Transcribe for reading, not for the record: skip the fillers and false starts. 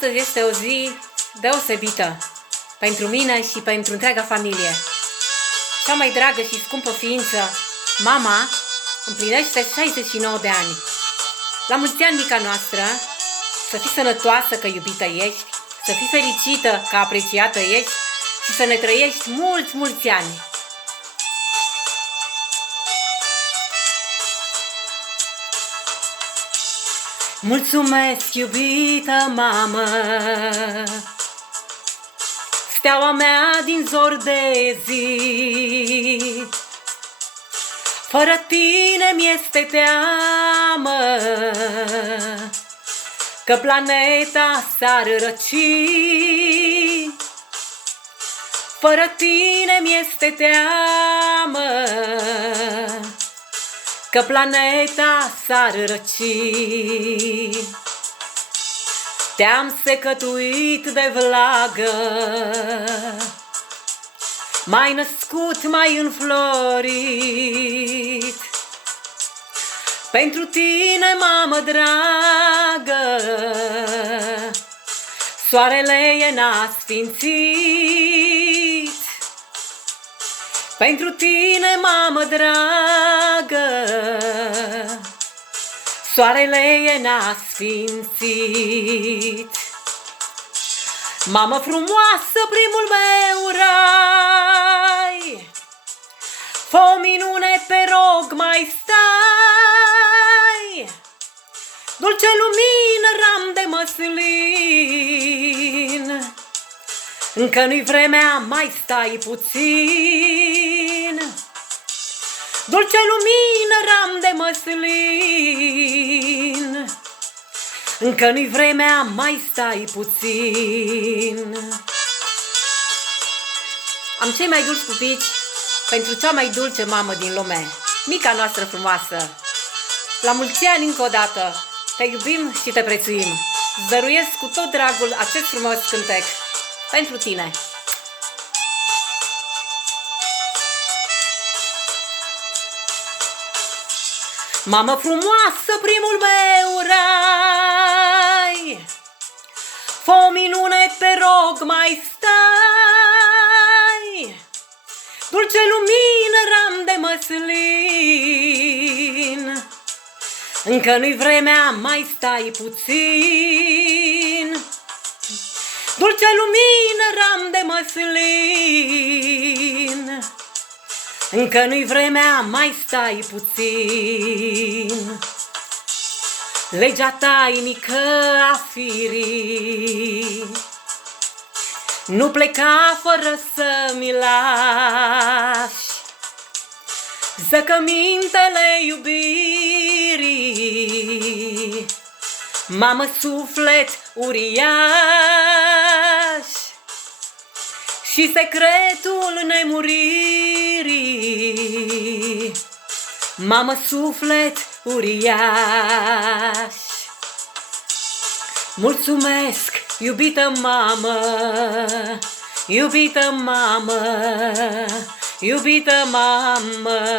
Astăzi este o zi deosebită pentru mine și pentru întreaga familie. Cea mai dragă și scumpă ființă, mama, împlinește 69 de ani. La mulți ani, mica noastră, să fii sănătoasă că iubită ești, să fii fericită că apreciată ești și să ne trăiești mulți, mulți ani. Mulțumesc, iubită mamă, steaua mea din zor de zi. Fără tine mi-este teamă că planeta s-ar răci. Fără tine mi-este teamă că planeta s-ar răci. Te-am secătuit de vlagă, m-ai născut, m-ai înflorit. Pentru tine, mamă dragă, soarele e n-asfințit. Pentru tine, mamă dragă, soarele e n-asfințit. Mamă frumoasă, primul meu rai, fă o minune, te rog, mai stai. Dulce lumină, ram de măslin, încă nu-i vremea, mai stai puțin. Dulce lumină, ram de măslin, încă nu-i vremea, mai stai puțin. Am cei mai dulci pupici pentru cea mai dulce mamă din lume, mica noastră frumoasă. La mulți ani încă o dată, te iubim și te prețuim. Dăruiesc cu tot dragul acest frumos cântec pentru tine. Mamă frumoasă, primul meu rai, fă o minune, te rog, mai stai. Dulce lumină, ram de măslin, încă nu-i vremea, mai stai puțin. Dulce lumină, ram de măslin, încă nu-i vremea, mai stai puțin. Legea tainică a firii nu pleca fără să mi lași zăcămintele iubirii. Mamă, suflet uriaș și secretul nemuririi. Mamă, suflet uriaș. Mulțumesc, iubită mamă, iubită mamă, iubită mamă.